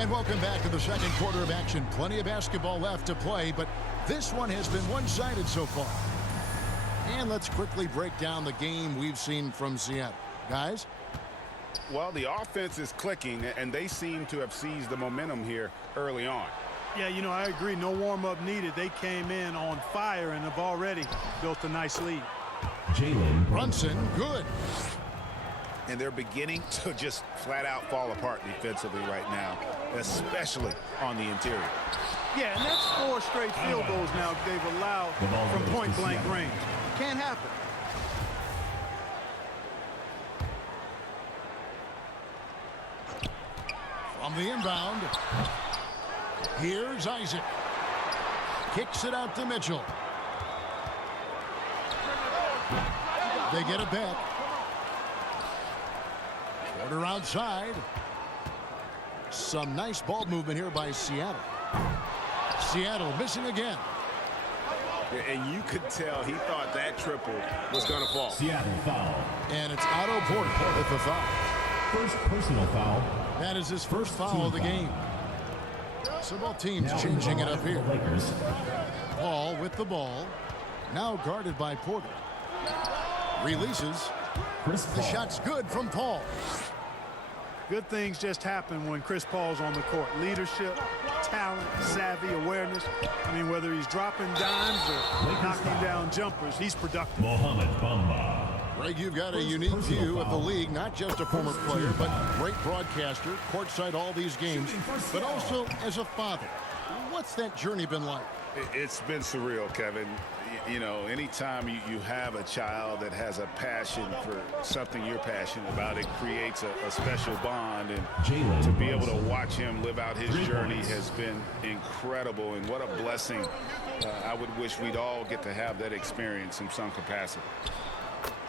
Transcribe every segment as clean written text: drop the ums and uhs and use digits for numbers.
And welcome back to the second quarter of action. Plenty of basketball left to play, but this one has been one-sided so far. And let's quickly break down the game we've seen from Seattle. Guys? Well, the offense is clicking, and they seem to have seized the momentum here early on. Yeah, you know, I agree. No warm-up needed. They came in on fire and have already built a nice lead. Jalen Brunson, good. And they're beginning to just flat-out fall apart defensively right now, especially on the interior. Yeah, and that's 4 straight field goals now they've allowed from point-blank range. Can't happen. From the inbound, here's Isaac. Kicks it out to Mitchell. They get it back. Quarter outside. Some nice ball movement here by Seattle. Seattle missing again. And you could tell he thought that triple was going to fall. Seattle foul. And it's Otto Porter with the foul. First personal foul. That is his first foul of the game. So both teams changing it up here. Lakers. Paul with the ball. Now guarded by Porter. Releases. The shot's good from Paul. Good things just happen when Chris Paul's on the court. Leadership, talent, savvy, awareness. I mean, whether he's dropping dimes or knocking down jumpers, he's productive. Mohamed Bamba. Greg, you've got a unique view of the league, not just a former player, but great broadcaster, courtside all these games, but also as a father. What's that journey been like? It's been surreal, Kevin. You know, anytime you have a child that has a passion for something you're passionate about, it creates a special bond. And to be able to watch him live out his journey has been incredible. And what a blessing. I would wish we'd all get to have that experience in some capacity.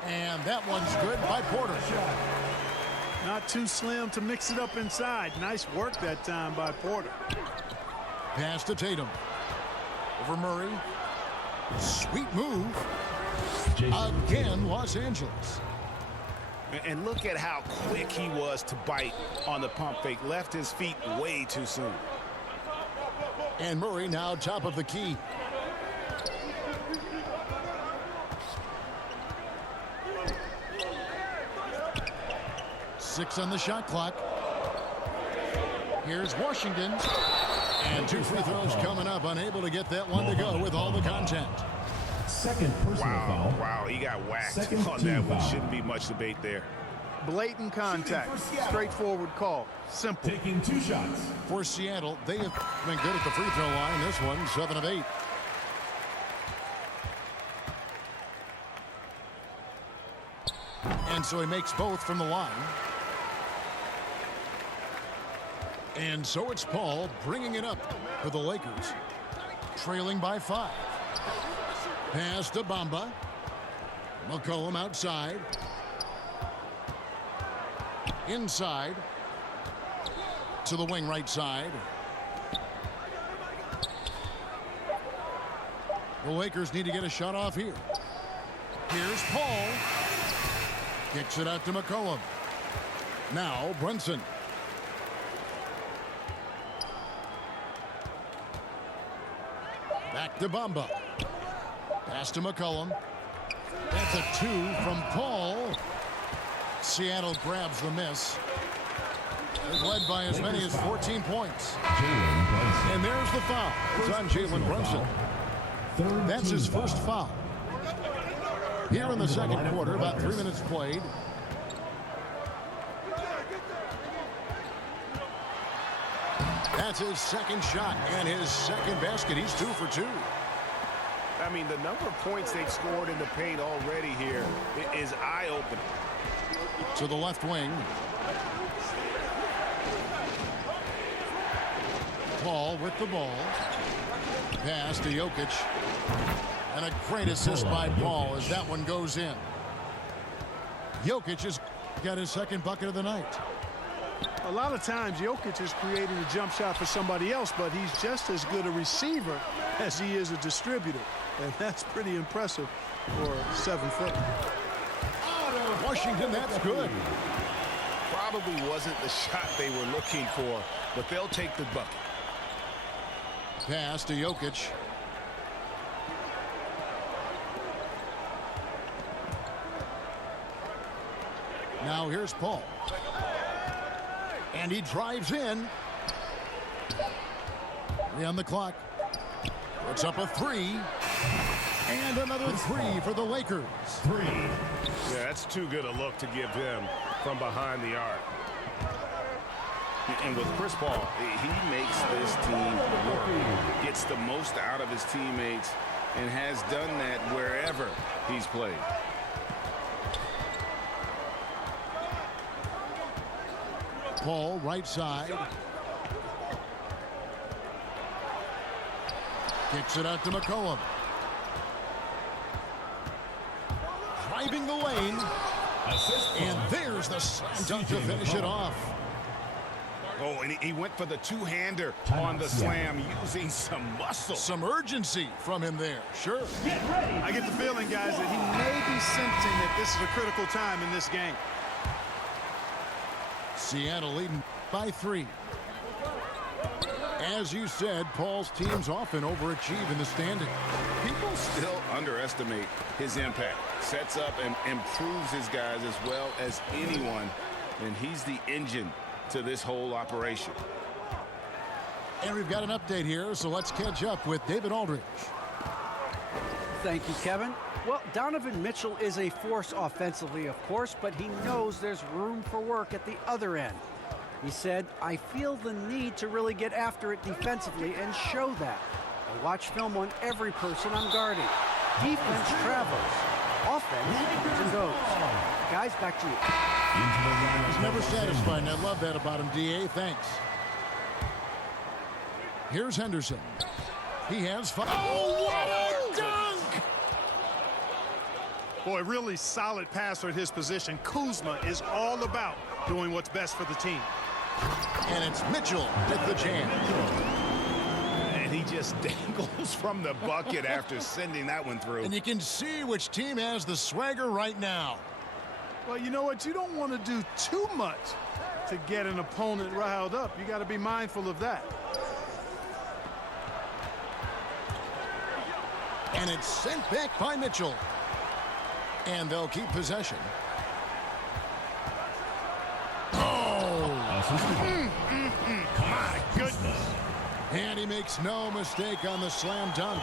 And that one's good by Porter. Not too slim to mix it up inside. Nice work that time by Porter. Pass to Tatum. Over Murray. Sweet move. Again, Los Angeles. And look at how quick he was to bite on the pump fake. Left his feet way too soon. And Murray now top of the key. Six on the shot clock. Here's Washington. And 2 free throws coming up. Unable to get that one to go with all the contact. Second personal foul. Wow, he got whacked Second on that one. foul. Shouldn't be much debate there. Blatant contact. Straightforward call. Simple. Taking 2 shots. For Seattle, they have been good at the free throw line. This one, 7 of 8. And so he makes both from the line. And so it's Paul bringing it up for the Lakers. Trailing by 5. Pass to Bamba. McCollum outside. Inside. To the wing right side. The Lakers need to get a shot off here. Here's Paul. Kicks it out to McCollum. Now Brunson. Back to Bamba. Pass to McCollum. That's a 2 from Paul. Seattle grabs the miss. They've led by as many as 14 points. And there's the foul. It's on Jalen Brunson. That's his first foul. Here in the second quarter, about 3 minutes played. That's his second shot and his second basket. He's 2 for 2. I mean, the number of points they've scored in the paint already here is eye-opening. To the left wing. Paul with the ball. Pass to Jokic. And a great assist by Paul as that one goes in. Jokic has got his second bucket of the night. A lot of times, Jokic is creating a jump shot for somebody else, but he's just as good a receiver as he is a distributor. And that's pretty impressive for a 7-footer. Washington, that's good. probably wasn't the shot they were looking for, but they'll take the bucket. Pass to Jokic. Now here's Paul. And he drives in. 3 on the clock. Puts up a 3. And another 3 for the Lakers. 3. Yeah, that's too good a look to give him from behind the arc. And with Chris Paul, he makes this team work. Gets the most out of his teammates and has done that wherever he's played. Paul, right side. Kicks it out to McCollum. Driving the lane. And there's the slam dunk to finish it off. Oh, and he went for the two-hander on the slam, using some muscle. Some urgency from him there. Sure. I get the feeling, guys, that he may be sensing that this is a critical time in this game. Seattle leading by 3. As you said, Paul's teams often overachieve in the standing. People still underestimate his impact. Sets up and improves his guys as well as anyone, and he's the engine to this whole operation. And we've got an update here, so let's catch up with David Aldridge. Thank you, Kevin. Well, Donovan Mitchell is a force offensively, of course, but he knows there's room for work at the other end. He said, "I feel the need to really get after it defensively and show that. I watch film on every person I'm guarding. Defense travels. Offense comes and goes." Guys, back to you. He's never satisfied, and I love that about him, D.A. Thanks. Here's Henderson. He has 5. Oh, what a dunk! Boy, really solid passer at his position. Kuzma is all about doing what's best for the team. And it's Mitchell with the jam. And he just dangles from the bucket after sending that one through. And you can see which team has the swagger right now. Well, you know what? You don't want to do too much to get an opponent riled up. You got to be mindful of that. And it's sent back by Mitchell. And they'll keep possession. My goodness. And he makes no mistake on the slam dunk.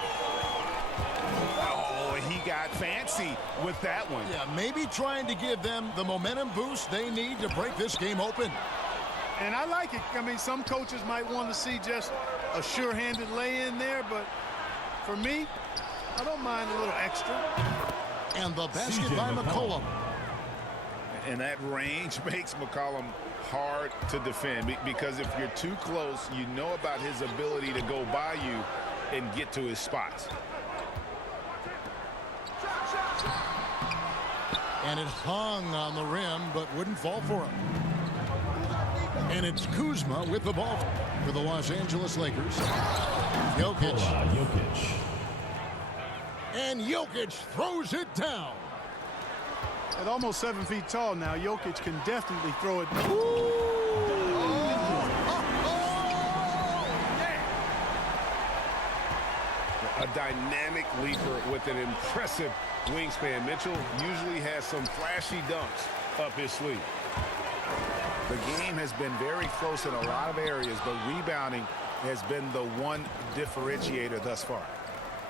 Oh, he got fancy with that one. Yeah, maybe trying to give them the momentum boost they need to break this game open. And I like it. I mean, some coaches might want to see just a sure-handed lay-in there, but for me, I don't mind a little extra. And the basket by McCollum. And that range makes McCollum hard to defend, because if you're too close, you know about his ability to go by you and get to his spots. And it hung on the rim, but wouldn't fall for him. And it's Kuzma with the ball for the Los Angeles Lakers. Jokic. And Jokic throws it down. At almost 7 feet tall now, Jokic can definitely throw it. A dynamic leaper with an impressive wingspan. Mitchell usually has some flashy dunks up his sleeve. The game has been very close in a lot of areas, but rebounding has been the one differentiator thus far.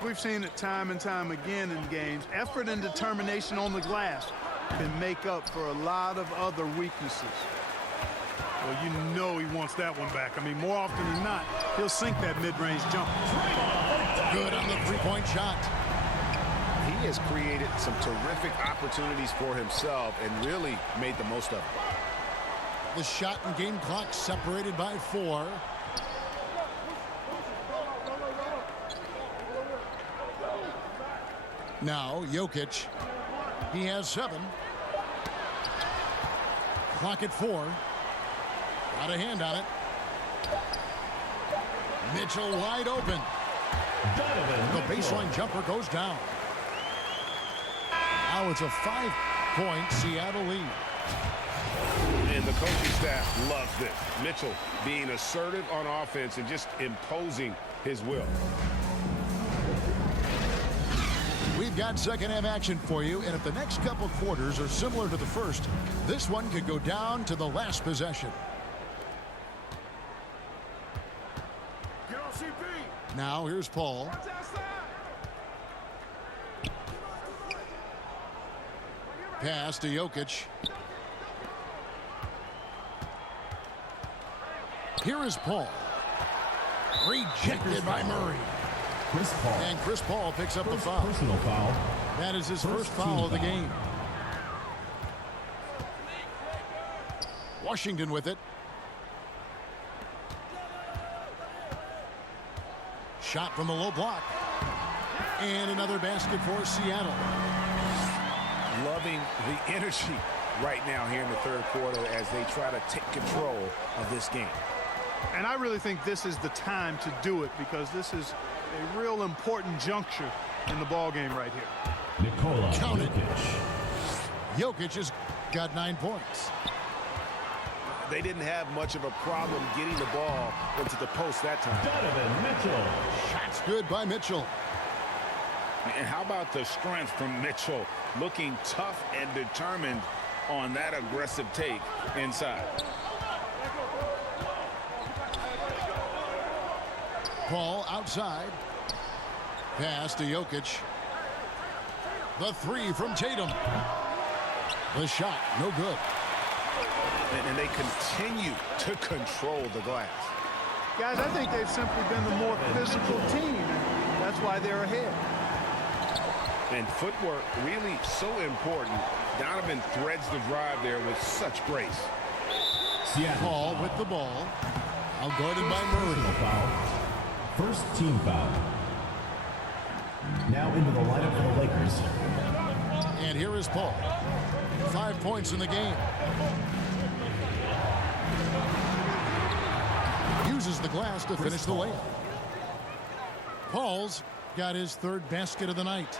We've seen it time and time again in games. Effort and determination on the glass can make up for a lot of other weaknesses. Well, you know he wants that one back. I mean, more often than not, he'll sink that mid-range jumper. Good on the three-point shot. He has created some terrific opportunities for himself and really made the most of it. The shot and game clock separated by 4. Now, Jokic. He has 7. Clock at 4. Got a hand on it. Mitchell wide open. The baseline jumper goes down. Now it's a 5-point Seattle lead. And the coaching staff loves this. Mitchell being assertive on offense and just imposing his will. We've got second half action for you, and if the next couple quarters are similar to the first, this one could go down to the last possession. Now here's Paul. Pass to Jokic. Here is Paul. Rejected by Murray. Chris Paul. And Chris Paul picks up the First foul. personal foul. That is his first team foul of the foul. game. Washington with it. Shot from the low block. And another basket for Seattle. Loving the energy right now here in the third quarter as they try to take control of this game. And I really think this is the time to do it because this is a real important juncture in the ball game right here. Nikola Count it. Jokic. Jokic has got 9 points. They didn't have much of a problem getting the ball into the post that time. Donovan Mitchell. Shots good by Mitchell. And how about the strength from Mitchell, looking tough and determined on that aggressive take inside. Paul outside. Pass to Jokic. The three from Tatum. The shot, no good. And they continue to control the glass. Guys, I think they've simply been the more physical team, and that's why they're ahead. And footwork really so important. Donovan threads the drive there with such grace. Seattle. Paul with the ball. Outguarded by Personal Murray. foul. First team foul. Now into the lineup for the Lakers. And here is Paul. 5 points in the game. Uses the glass to finish the layup. Paul's got his third basket of the night.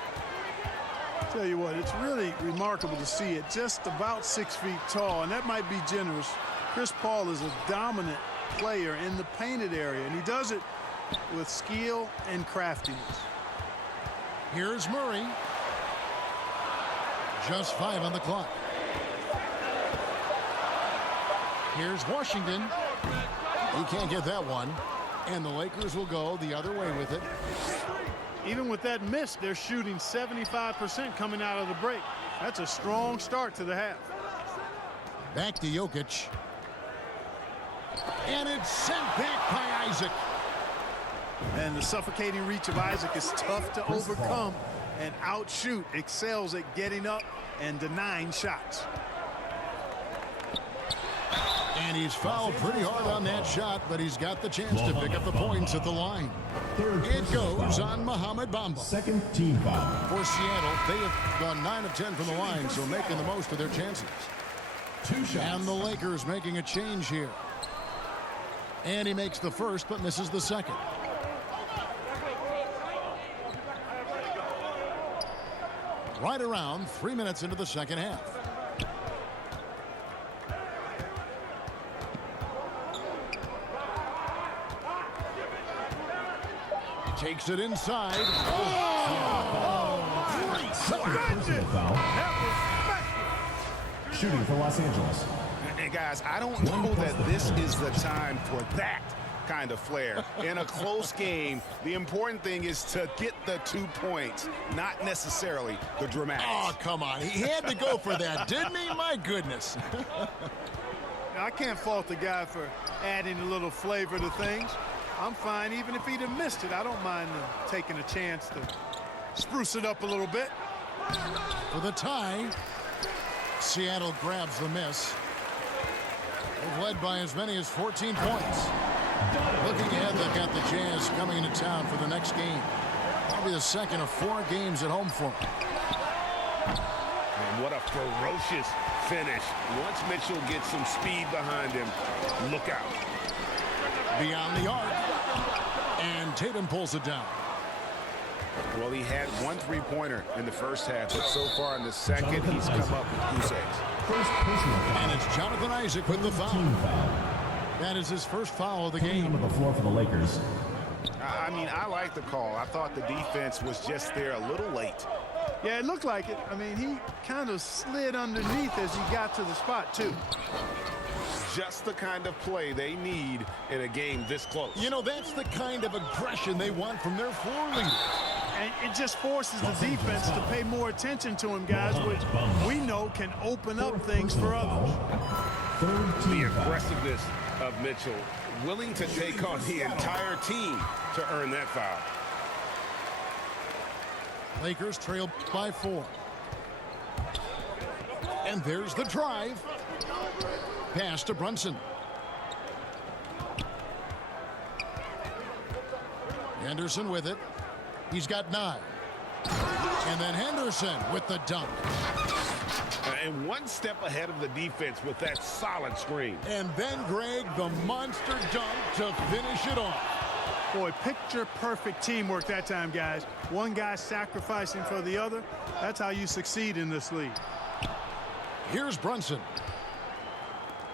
Tell you what, it's really remarkable to see it. Just about 6 feet tall, and that might be generous. Chris Paul is a dominant player in the painted area, and he does it with skill and craftiness. Here's Murray. Just 5 on the clock. Here's Washington. He can't get that one. And the Lakers will go the other way with it. Even with that miss, they're shooting 75% coming out of the break. That's a strong start to the half. Back to Jokic. And it's sent back by Isaac. And the suffocating reach of Isaac is tough to overcome, and outshoot excels at getting up and denying shots. And he's fouled pretty hard on that shot, but he's got the chance to pick up the points at the line. Third It personal goes foul. on Mohamed Bamba. Second team foul. For Seattle, they have gone 9 of 10 from the line, so making the most of their chances. 2 shots. And the Lakers making a change here. And he makes the first, but misses the second. Right around 3 minutes into the second half. He takes it inside. Second personal foul. Shooting for Los Angeles. And guys, I don't know that this is the time for that kind of flair. In a close game, the important thing is to get the 2 points, not necessarily the dramatics. Oh, come on. He had to go for that, didn't he? My goodness. Now, I can't fault the guy for adding a little flavor to things. I'm fine even if he'd have missed it. I don't mind them taking a chance to spruce it up a little bit. For the tie, Seattle grabs the miss. They've led by as many as 14 points. Looking ahead, they've got the Jazz coming into town for the next game. That'll be the second of 4 games at home for them. And what a ferocious finish. Once Mitchell gets some speed behind him, look out. Beyond the arc. And Tatum pulls it down. Well, he had 1 3-pointer in the first half, but so far in the second, he's come up with goose eggs. first personal foul. And it's Jonathan Isaac with the foul. Team foul. That is his first foul of the Coming game. onto the floor for the Lakers. I mean, I like the call. I thought the defense was just there a little late. Yeah, it looked like it. I mean, he kind of slid underneath as he got to the spot, too. Just the kind of play they need in a game this close. You know, that's the kind of aggression they want from their floor leader. And it just forces the defense to pay more attention to him, guys, which we know can open up things for others. Third The team foul. aggressiveness of Mitchell, willing to take on the entire team to earn that foul. Lakers trail by 4. And there's the drive. Pass to Brunson. Henderson with it. He's got 9. And then Henderson with the dunk. And one step ahead of the defense with that solid screen. And then, Greg, the monster dunk to finish it off. Boy, picture-perfect teamwork that time, guys. One guy sacrificing for the other. That's how you succeed in this league. Here's Brunson.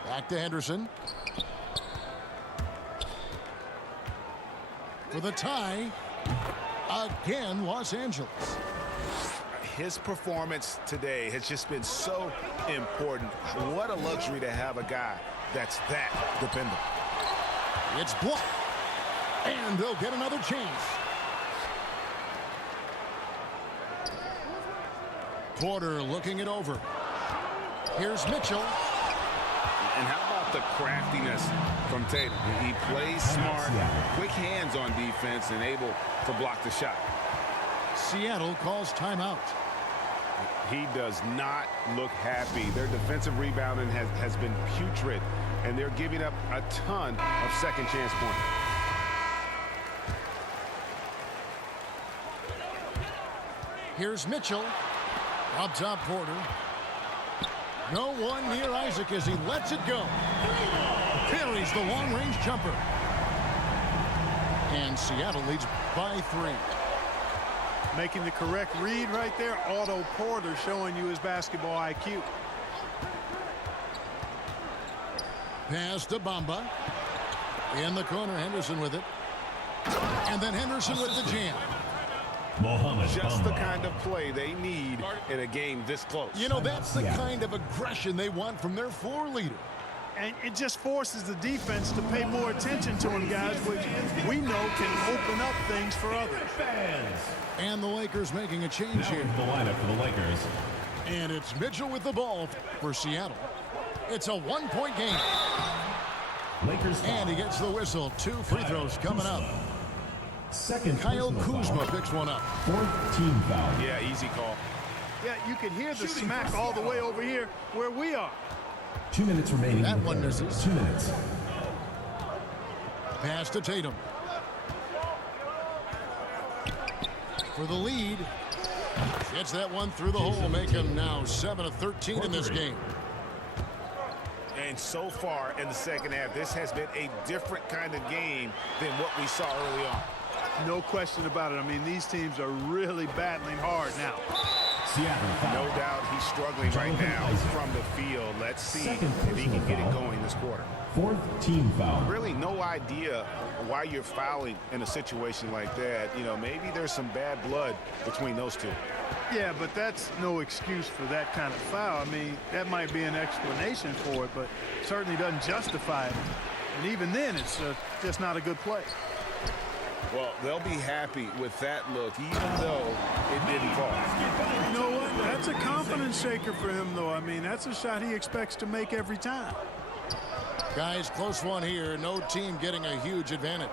Back to Henderson. For the tie. Again, Los Angeles. His performance today has just been so important. What a luxury to have a guy that's that dependable. It's blocked. And they'll get another chance. Porter looking it over. Here's Mitchell. And how about the craftiness from Tatum? He plays smart, quick hands on defense, and able to block the shot. Seattle calls timeout. He does not look happy. Their defensive rebounding has been putrid, and they're giving up a ton of second chance points. Here's Mitchell. Up top, Porter. No one near Isaac as he lets it go. Carries the long-range jumper. And Seattle leads by 3. Making the correct read right there. Otto Porter showing you his basketball IQ. Pass to Bamba. In the corner, Henderson with it. And then Henderson with the jam. Just the kind of play they need in a game this close. You know, that's the kind of aggression they want from their floor leader. And it just forces the defense to pay more attention to him, guys, which we know can open up things for others. And the Lakers making a change here. The lineup for the Lakers. And it's Mitchell with the ball for Seattle. It's a 1-point game. Lakers. And he gets the whistle. 2 free throws coming up. Second Kyle personal Kuzma foul. picks one up. Fourth team foul. Yeah, easy call. Yeah, you can hear the smack all the way over here where we are. 2 minutes remaining. That in the one third. misses. 2 minutes. Pass to Tatum. For the lead. Gets that one through the hole. Make him now 7 of 13 in this game. And so far in the second half, this has been a different kind of game than what we saw early on. No question about it. I mean, these teams are really battling hard now. Seattle foul. No doubt he's struggling right now from the field. Let's see Second if he can personal get it foul. going this quarter. Fourth team foul. Really no idea why you're fouling in a situation like that. You know, maybe there's some bad blood between those two. Yeah, but that's no excuse for that kind of foul. I mean, that might be an explanation for it, but certainly doesn't justify it. And even then, it's just not a good play. Well, they'll be happy with that look, even though it didn't fall. You know what? That's a confidence shaker for him, though. I mean, that's a shot he expects to make every time. Guys, close one here. No team getting a huge advantage.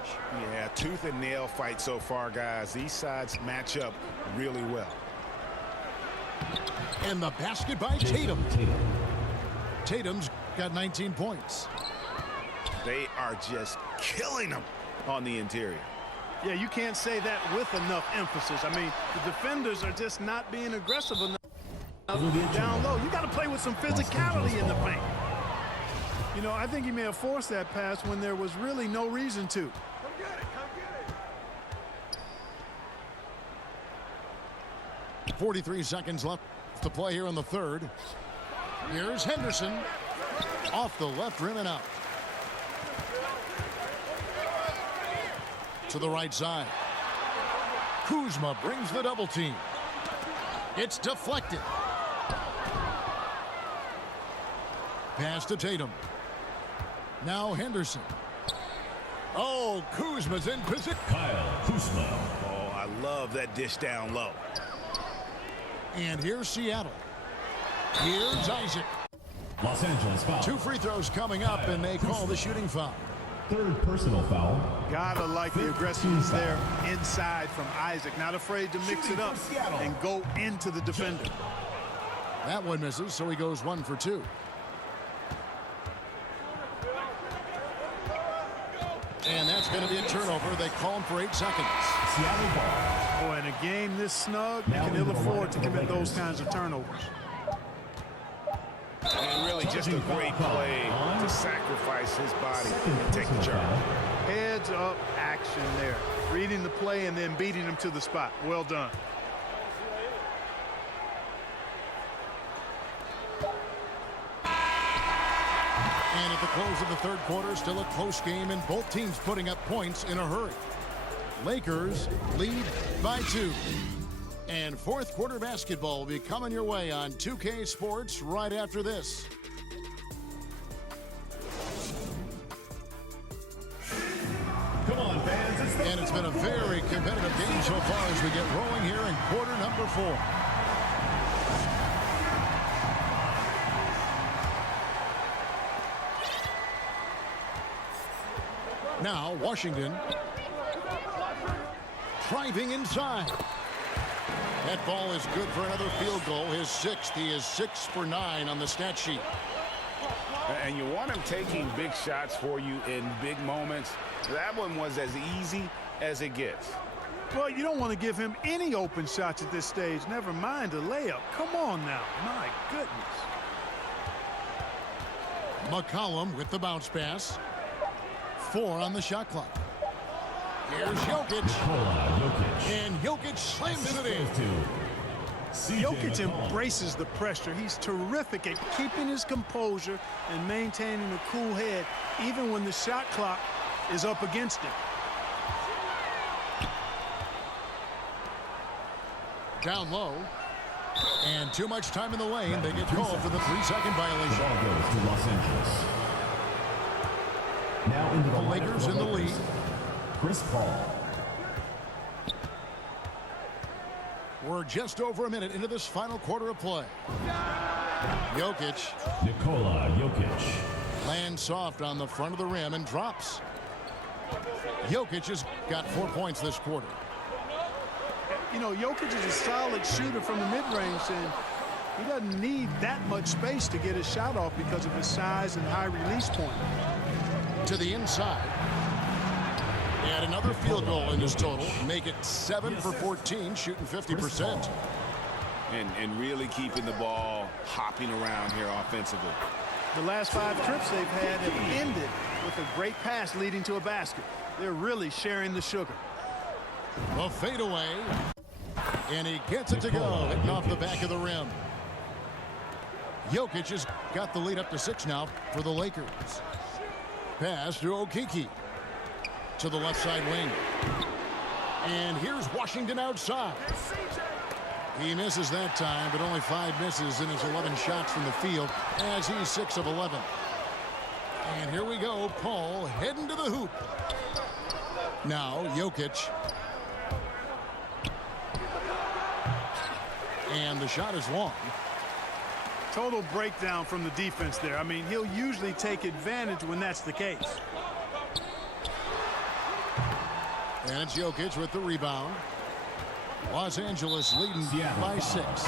Yeah, tooth and nail fight so far, guys. These sides match up really well. And the basket by Tatum. Tatum's got 19 points. They are just killing them on the interior. Yeah, you can't say that with enough emphasis. I mean, the defenders are just not being aggressive enough down low. You got to play with some physicality in the paint. You know, I think he may have forced that pass when there was really no reason to. 43 seconds left to play here in the third. Here's Henderson. Off the left rim and out. To the right side. Kuzma brings the double team. It's deflected. Pass to Tatum. Now Henderson. Oh, Kuzma's in position. Kyle Kuzma. Oh, I love that dish down low. And here's Seattle. Here's Isaac. Los Angeles foul. 2 free throws coming up, and they call the shooting foul. Third personal foul. Gotta like the aggressiveness there inside from Isaac. Not afraid to mix it up and go into the defender. That one misses, so he goes 1 for 2. And that's going to be a turnover. They call him for 8 seconds. Seattle ball. Oh, in a game this snug, you can ill afford to commit those kinds of turnovers. And really just a great play to sacrifice his body and take the charge. Heads up action there. Reading the play and then beating him to the spot. Well done. And at the close of the third quarter, still a close game, and both teams putting up points in a hurry. Lakers lead by 2. And fourth quarter basketball will be coming your way on 2K Sports right after this. Come on, fans. And it's been a very competitive game so far as we get rolling here in quarter number 4. Now Washington driving inside. That ball is good for another field goal. His 6th. He is 6 for 9 on the stat sheet. And you want him taking big shots for you in big moments. That one was as easy as it gets. Well, you don't want to give him any open shots at this stage. Never mind a layup. Come on now. My goodness. McCollum with the bounce pass. 4 on the shot clock. Here's Jokic. And Jokic slams it in. Jokic embraces the pressure. He's terrific at keeping his composure and maintaining a cool head even when the shot clock is up against him. Down low. And too much time in the lane. They get called for the 3-second violation. Ball goes to Los Angeles. Now into the Lakers in the lead. Chris Paul. We're just over a minute into this final quarter of play. Jokic Nikola Jokic. lands soft on the front of the rim and drops. Jokic has got 4 points this quarter. You know, Jokic is a solid shooter from the mid-range, and he doesn't need that much space to get his shot off because of his size and high release point. To the inside. And another field goal in his total. Make it 7 for 14, shooting 50%. And really keeping the ball hopping around here offensively. The last 5 trips they've had have ended with a great pass leading to a basket. They're really sharing the sugar. A fadeaway. And he gets it to go, hitting off the back of the rim. Jokic has got the lead up to 6 now for the Lakers. Pass to Okeke. To the left side wing. And here's Washington outside. He misses that time, but only 5 misses in his 11 shots from the field as he's 6 of 11. And here we go. Paul heading to the hoop. Now Jokic. And the shot is long. Total breakdown from the defense there. I mean, he'll usually take advantage when that's the case. And it's Jokic with the rebound. Los Angeles leading by 6.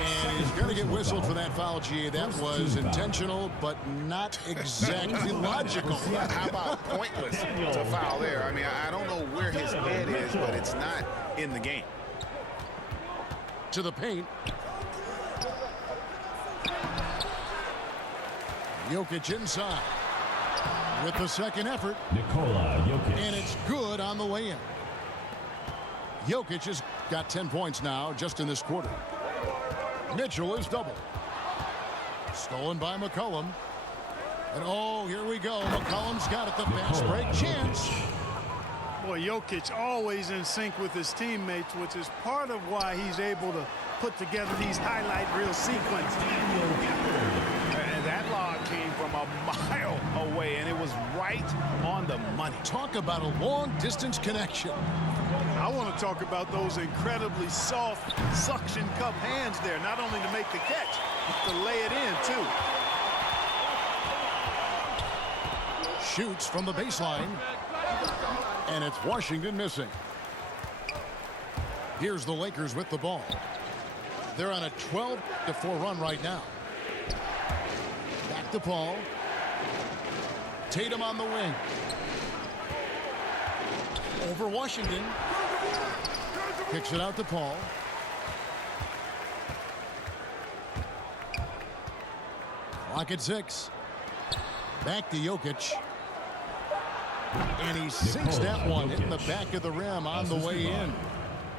And he's going to get whistled for that foul, G. That was intentional, but not exactly logical. How about pointless to foul there? I mean, I don't know where his head is, but it's not in the game. To the paint. Jokic inside. With the second effort. Nikola Jokic. And it's good on the way in. Jokic has got 10 points now just in this quarter. Mitchell is double. Stolen by McCollum. And oh, here we go. McCollum's got it. The fast break chance. Boy, Jokic always in sync with his teammates, which is part of why he's able to put together these highlight reel sequences. And that lob came from a mile away, and it was right on the money. Talk about a long-distance connection. I want to talk about those incredibly soft suction cup hands there, not only to make the catch, but to lay it in, too. Shoots from the baseline. And it's Washington missing. Here's the Lakers with the ball. They're on a 12-4 run right now. Back to Paul. Tatum on the wing. Over Washington. Kicks it out to Paul. Clock at 6. Back to Jokic. And he sinks that one, hitting the back of the rim on the way in.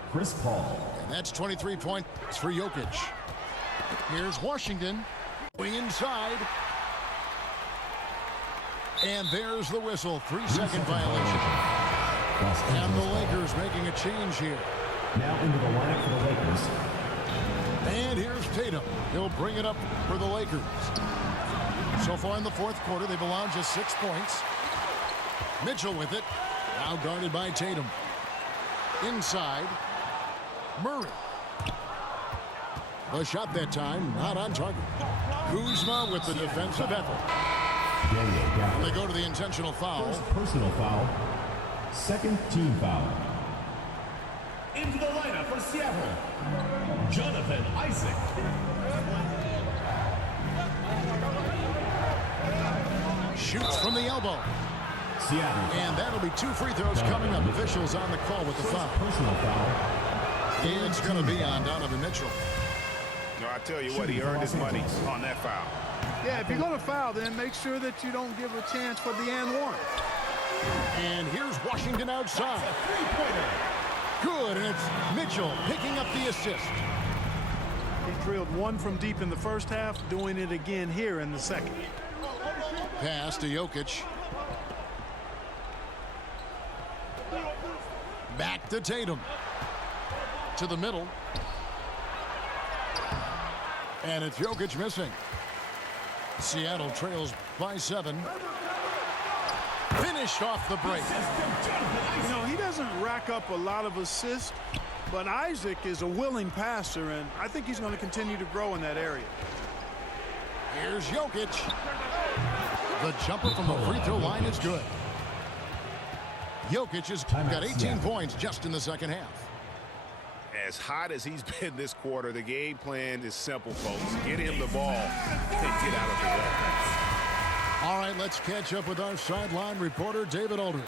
Chris Paul. And that's 23 points for Jokic. Here's Washington. Going inside. And there's the whistle. 3-second violation. And the Lakers making a change here. Now into the lineup for the Lakers. And here's Tatum. He'll bring it up for the Lakers. So far in the fourth quarter, they've allowed just 6 points. Mitchell with it. Now guarded by Tatum. Inside. Murray. The shot that time, not on target. Kuzma with the defensive effort. And they go to the intentional foul. First personal foul. Second team foul. Into the lineup for Seattle, Jonathan Isaac. Shoots from the elbow. Seattle. And that'll be 2 free throws coming up. Officials on the call with the foul. Personal foul. It's going to be on Donovan Mitchell. No, I tell you what, he earned his money on that foul. Yeah, if you're going to foul, then make sure that you don't give a chance for the and one. And here's Washington outside. Good, and it's Mitchell picking up the assist. He drilled one from deep in the first half, doing it again here in the second. Pass to Jokic. Back to Tatum. To the middle. And it's Jokic missing. Seattle trails by 7. Finished off the break. You know, he doesn't rack up a lot of assists, but Isaac is a willing passer, and I think he's going to continue to grow in that area. Here's Jokic. The jumper from the free throw line is good. Jokic has got 18 points just in the second half. As hot as he's been this quarter, the game plan is simple, folks. Get him the ball and get out of the way. All right, let's catch up with our sideline reporter, David Aldridge.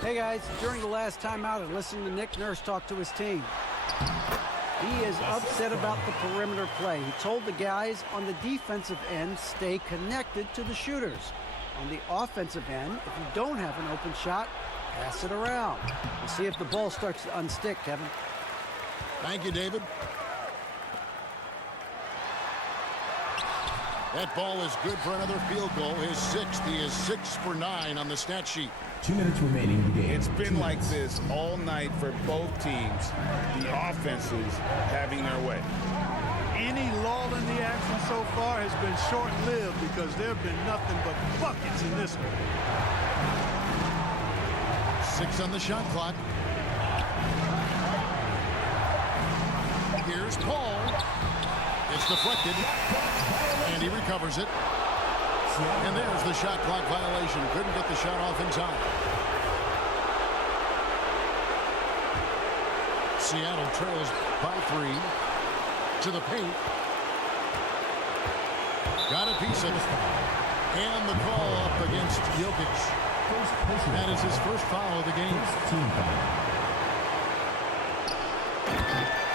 Hey, guys. During the last timeout, I listened to Nick Nurse talk to his team. He is upset about the perimeter play. He told the guys on the defensive end, stay connected to the shooters. On the offensive end, if you don't have an open shot, pass it around. We'll see if the ball starts to unstick, Kevin. Thank you, David. That ball is good for another field goal. His 6th. He is 6 for 9 on the stat sheet. 2 minutes remaining in the game. It's been like this all night for both teams. The offenses having their way. Any lull in the action so far has been short-lived because there have been nothing but buckets in this one. 6 on the shot clock. Here's Paul. It's deflected. And he recovers it. And there's the shot clock violation. Couldn't get the shot off in time. Seattle trails by 3. To the paint. Got a piece of it. And the call up against Jokic. That is his first foul of the game.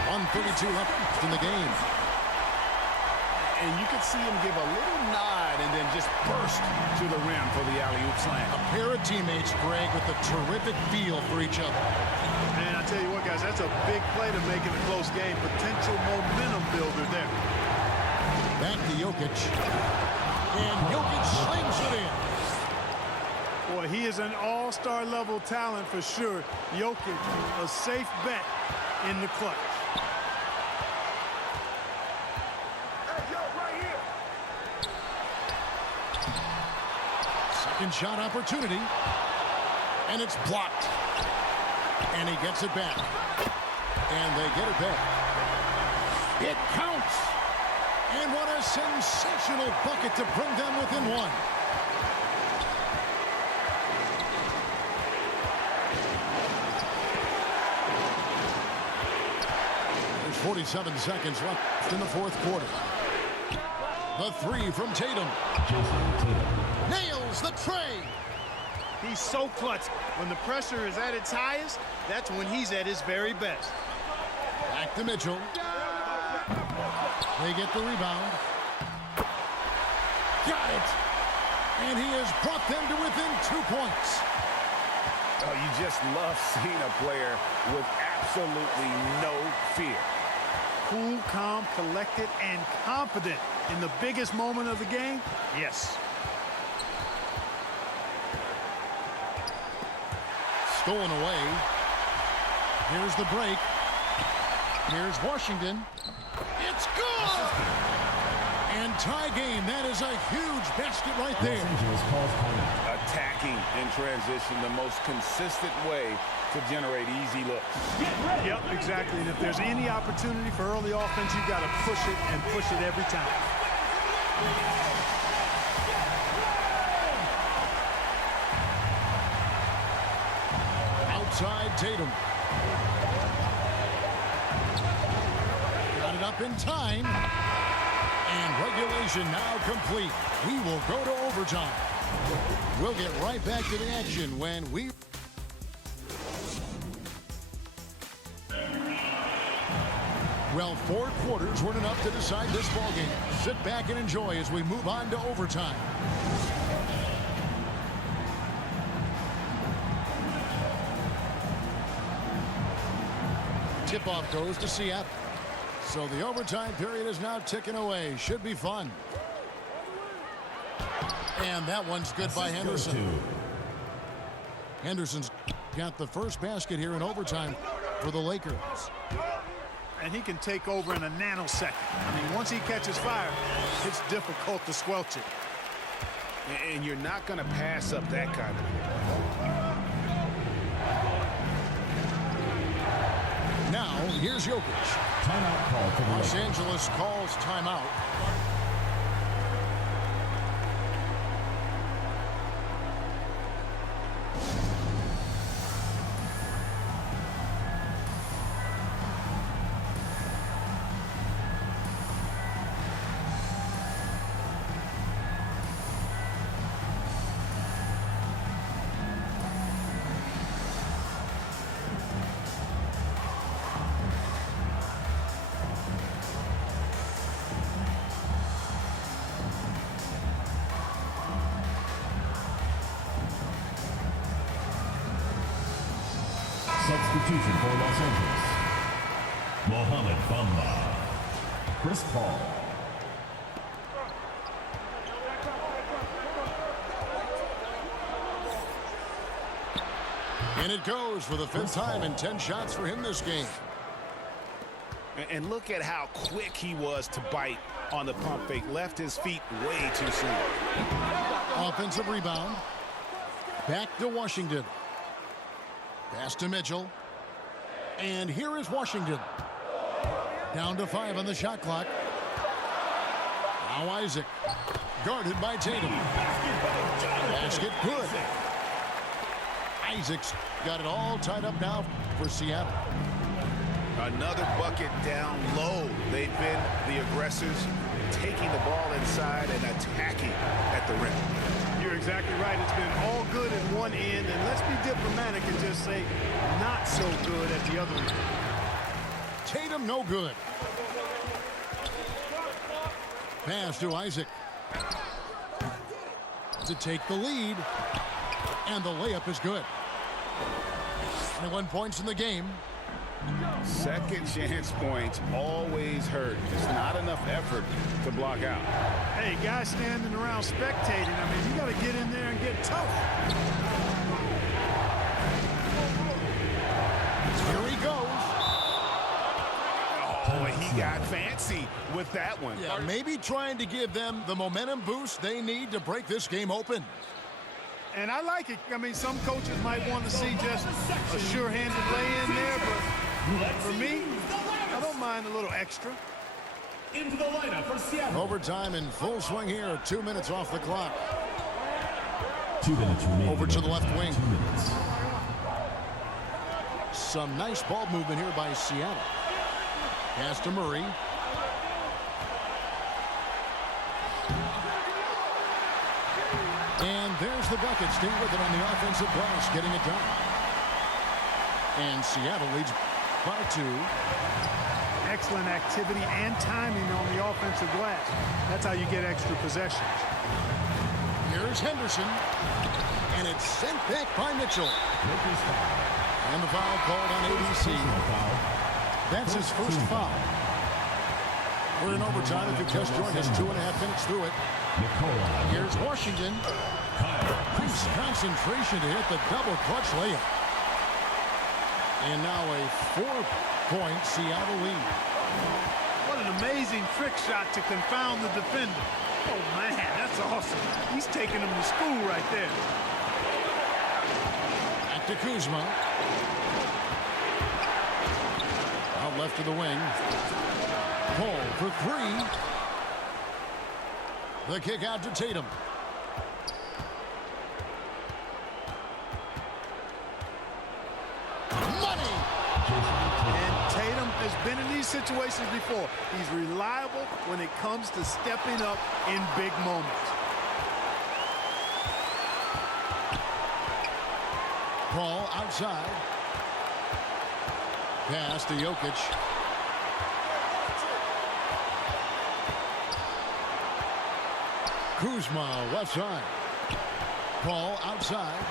1:32 left in the game. And you could see him give a little nod and then just burst to the rim for the alley-oop slam. A pair of teammates, Greg, with a terrific feel for each other. And I tell you what, guys, that's a big play to make in a close game. Potential momentum builder there. Back to Jokic. And Jokic slings it in. Boy, he is an all-star level talent for sure. Jokic, a safe bet in the clutch. Second shot opportunity. And it's blocked. And he gets it back. And they get it back. It counts. And what a sensational bucket to bring them within one. There's 47 seconds left in the fourth quarter. The three from Tatum. Nails the tray. He's so clutch. When the pressure is at its highest, that's when he's at his very best. Back to Mitchell. They get the rebound. Got it. And he has brought them to within 2 points. Oh, you just love seeing a player with absolutely no fear. Cool, calm, collected, and confident in the biggest moment of the game. Yes. Stolen away. Here's the break. Here's Washington. It's good! And tie game. That is a huge basket right there. Attacking in transition, the most consistent way to generate easy looks. Yep, exactly. And if there's any opportunity for early offense, you've got to push it and push it every time. Outside Tatum. Got it up in time. And regulation now complete. We will go to overtime. We'll get right back to the action when we... Well, 4 quarters weren't enough to decide this ballgame. Sit back and enjoy as we move on to overtime. Tip-off goes to Seattle. So the overtime period is now ticking away. Should be fun. And that one's good by Henderson. Henderson's got the first basket here in overtime for the Lakers. And he can take over in a nanosecond. I mean, once he catches fire, it's difficult to squelch it. And you're not going to pass up that kind of thing. Now, here's Jokic. Timeout call for the Los Lakers. Angeles calls timeout. Substitution for Los Angeles. Mohamed Bamba. Chris Paul. And it goes for the 5th time in 10 shots for him this game. And look at how quick he was to bite on the pump fake. Left his feet way too soon. Offensive rebound. Back to Washington. Pass to Mitchell. And here is Washington. Down to 5 on the shot clock. Now Isaac. Guarded by Tatum. Basket good. Isaac's got it all tied up now for Seattle. Another bucket down low. They've been the aggressors, taking the ball inside and attacking at the rim. You're exactly right. It's been all good at one end, and let's be diplomatic and just say not so good at the other end. Tatum no good. Pass to Isaac. To take the lead. And the layup is good. 21 points in the game. Second chance points always hurt. It's not enough effort to block out. Hey, guys standing around spectating. I mean, you got to get in there and get tough. Here he goes. Oh, he got fancy with that one. Yeah, maybe trying to give them the momentum boost they need to break this game open. And I like it. I mean, some coaches might want to see just a sure-handed lay-in there, but for me, I don't mind a little extra. Into the lineup for Seattle. Overtime in full swing here. 2 minutes off the clock. 2 minutes remaining. Over to the left wing. 2 minutes. Some nice ball movement here by Seattle. Pass to Murray. And there's the bucket. Stay with it on the offensive glass, getting it done. And Seattle leads by 2. Excellent activity and timing on the offensive glass. That's how you get extra possessions. Here's Henderson. And it's sent back by Mitchell. And the foul called on ABC. That's his first foul. We're in overtime. If you just joined us, 2.5 minutes through it. Here's Washington. Nice concentration to hit the double clutch layup. And now a 4-point Seattle lead. What an amazing trick shot to confound the defender. Oh, man, that's awesome. He's taking him to school right there. Back to Kuzma. Out left to the wing. Paul for 3. The kick out to Tatum. Money! And Tatum has been in these situations before. He's reliable when it comes to stepping up in big moments. Paul outside. Pass to Jokic. Kuzma left side. Paul outside.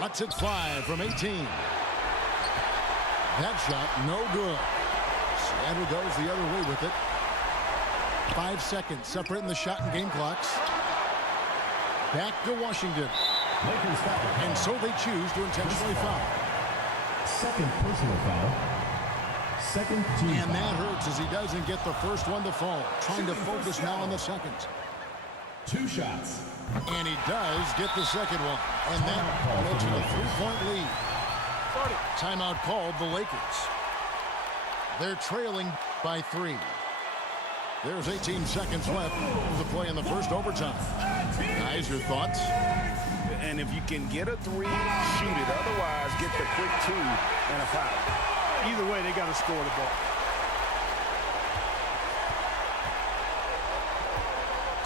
Lets it fly from 18. That shot no good. Seattle goes the other way with it. 5 seconds separating the shot and game clocks. Back to Washington. And so they choose to intentionally foul. Second personal foul. Second team And foul. that hurts as he doesn't get the first one to fall. Trying to focus now on the second. 2 shots. And he does get the second one. And that makes it a 3-point lead. Timeout called the Lakers. They're trailing by 3. There's 18 seconds left to play in the first overtime. Guys, your thoughts? And if you can get a 3, shoot it. Otherwise, get the quick 2 and a foul. Either way, they got to score the ball.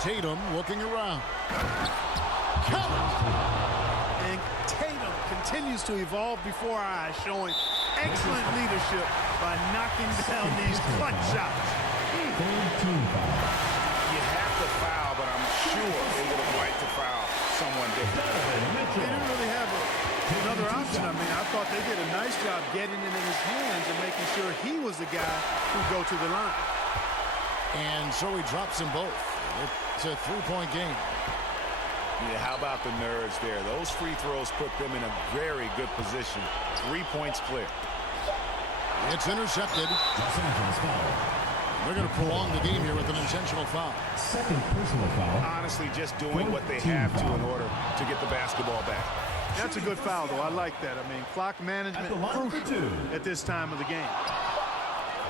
Tatum looking around. And Tatum continues to evolve before our eyes, showing excellent leadership by knocking down these clutch shots. Third team foul. You have to foul, but I'm sure they would have liked to foul someone different. They didn't really have another option. I mean, I thought they did a nice job getting it in his hands and making sure he was the guy who'd go to the line. And so he drops them both. It's a 3-point game. Yeah, how about the nerves there? Those free throws put them in a very good position. 3 points clear. It's intercepted. Los Angeles foul. They're going to prolong the game here with an intentional foul. Second personal foul. Honestly, just doing what they have to in order to get the basketball back. That's a good foul, though. I like that. I mean, clock management At the line for 2. at this time of the game.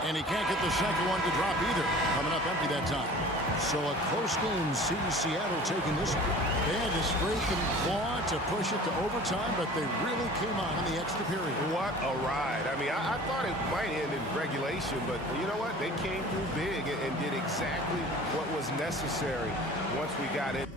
And he can't get the second one to drop either. Coming up empty that time. So a close game sees Seattle taking this one. They had to scrape and claw to push it to overtime, but they really came on in the extra period. What a ride. I mean, I thought it might end in regulation, but you know what? They came through big and did exactly what was necessary once we got it.